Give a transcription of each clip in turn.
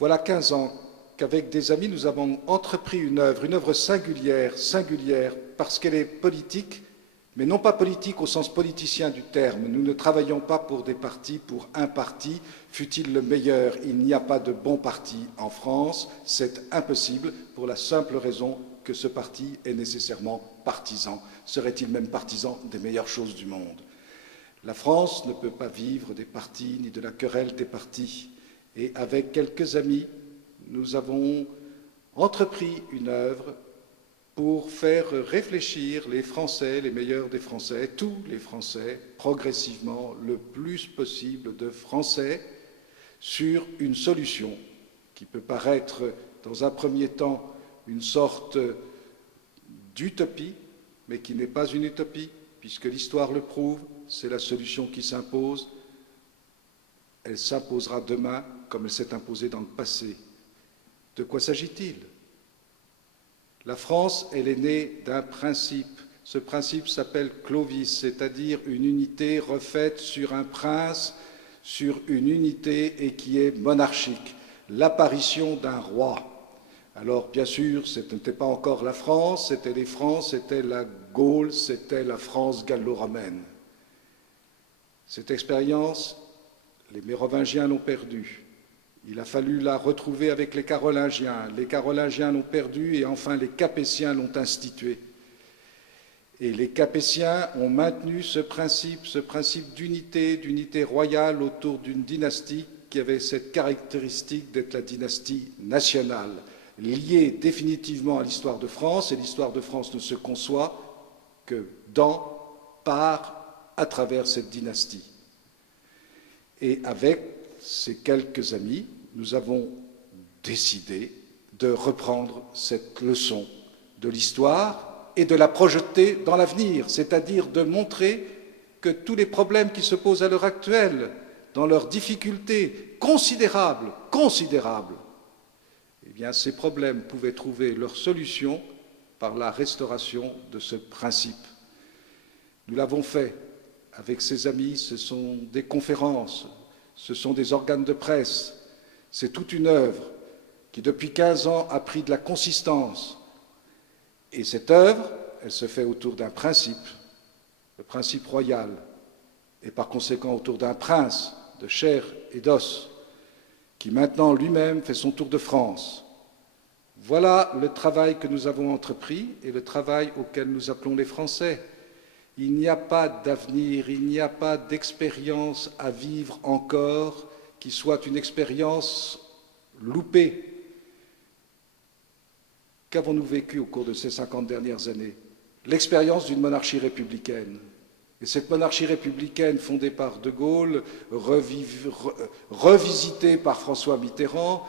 Voilà 15 ans qu'avec des amis, nous avons entrepris une œuvre singulière, parce qu'elle est politique, mais non pas politique au sens politicien du terme. Nous ne travaillons pas pour des partis, pour un parti, fût-il le meilleur. Il n'y a pas de bon parti en France, c'est impossible, pour la simple raison que ce parti est nécessairement partisan. Serait-il même partisan des meilleures choses du monde? La France ne peut pas vivre des partis ni de la querelle des partis. Et avec quelques amis, nous avons entrepris une œuvre pour faire réfléchir les Français, les meilleurs des Français, tous les Français, progressivement, le plus possible de Français, sur une solution qui peut paraître, dans un premier temps, une sorte d'utopie, mais qui n'est pas une utopie, puisque l'histoire le prouve, c'est la solution qui s'impose. Elle s'imposera demain comme elle s'est imposée dans le passé. De quoi s'agit-il? La France, elle est née d'un principe. Ce principe s'appelle Clovis, c'est-à-dire une unité refaite sur un prince, sur une unité et qui est monarchique, l'apparition d'un roi. Alors, bien sûr, ce n'était pas encore la France, c'était les Francs, c'était la Gaule, c'était la France gallo-romaine. Cette expérience, les Mérovingiens l'ont perdue. Il a fallu la retrouver avec les Carolingiens. Les Carolingiens l'ont perdue et enfin les Capétiens l'ont instituée. Et les Capétiens ont maintenu ce principe d'unité royale autour d'une dynastie qui avait cette caractéristique d'être la dynastie nationale, liée définitivement à l'histoire de France, et l'histoire de France ne se conçoit que dans, par, à travers cette dynastie. Et avec ces quelques amis, nous avons décidé de reprendre cette leçon de l'histoire et de la projeter dans l'avenir, c'est-à-dire de montrer que tous les problèmes qui se posent à l'heure actuelle, dans leurs difficultés considérables, eh bien, ces problèmes pouvaient trouver leur solution par la restauration de ce principe. Nous l'avons fait avec ces amis, ce sont des conférences, ce sont des organes de presse, c'est toute une œuvre qui, depuis 15 ans, a pris de la consistance. Et cette œuvre, elle se fait autour d'un principe, le principe royal, et par conséquent autour d'un prince de chair et d'os, qui maintenant lui-même fait son tour de France. Voilà le travail que nous avons entrepris et le travail auquel nous appelons les Français. Il n'y a pas d'avenir, il n'y a pas d'expérience à vivre encore qui soit une expérience loupée. Qu'avons-nous vécu au cours de ces 50 dernières années? L'expérience d'une monarchie républicaine. Et cette monarchie républicaine fondée par De Gaulle, revisitée par François Mitterrand,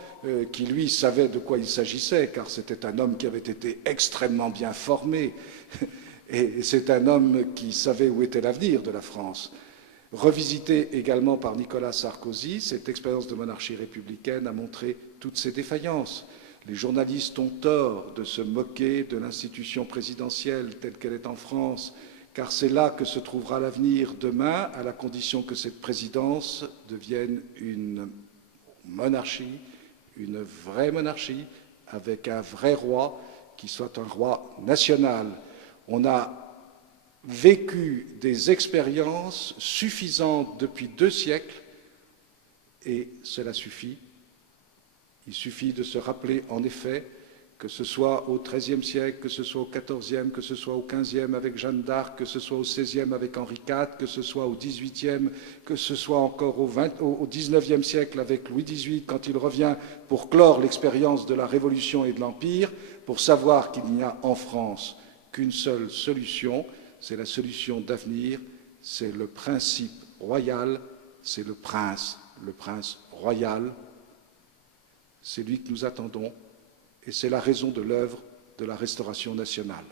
qui lui savait de quoi il s'agissait, car c'était un homme qui avait été extrêmement bien formé. Et c'est un homme qui savait où était l'avenir de la France. Revisité également par Nicolas Sarkozy, cette expérience de monarchie républicaine a montré toutes ses défaillances. Les journalistes ont tort de se moquer de l'institution présidentielle telle qu'elle est en France, car c'est là que se trouvera l'avenir demain, à la condition que cette présidence devienne une monarchie, une vraie monarchie, avec un vrai roi qui soit un roi national. On a vécu des expériences suffisantes depuis 2 siècles et cela suffit. Il suffit de se rappeler en effet que ce soit au XIIIe siècle, que ce soit au XIVe, que ce soit au XVe avec Jeanne d'Arc, que ce soit au XVIe avec Henri IV, que ce soit au XVIIIe, que ce soit encore au XIXe siècle avec Louis XVIII quand il revient pour clore l'expérience de la Révolution et de l'Empire, pour savoir qu'il n'y a en France qu'une seule solution, c'est la solution d'avenir, c'est le principe royal, c'est le prince royal, c'est lui que nous attendons et c'est la raison de l'œuvre de la Restauration nationale.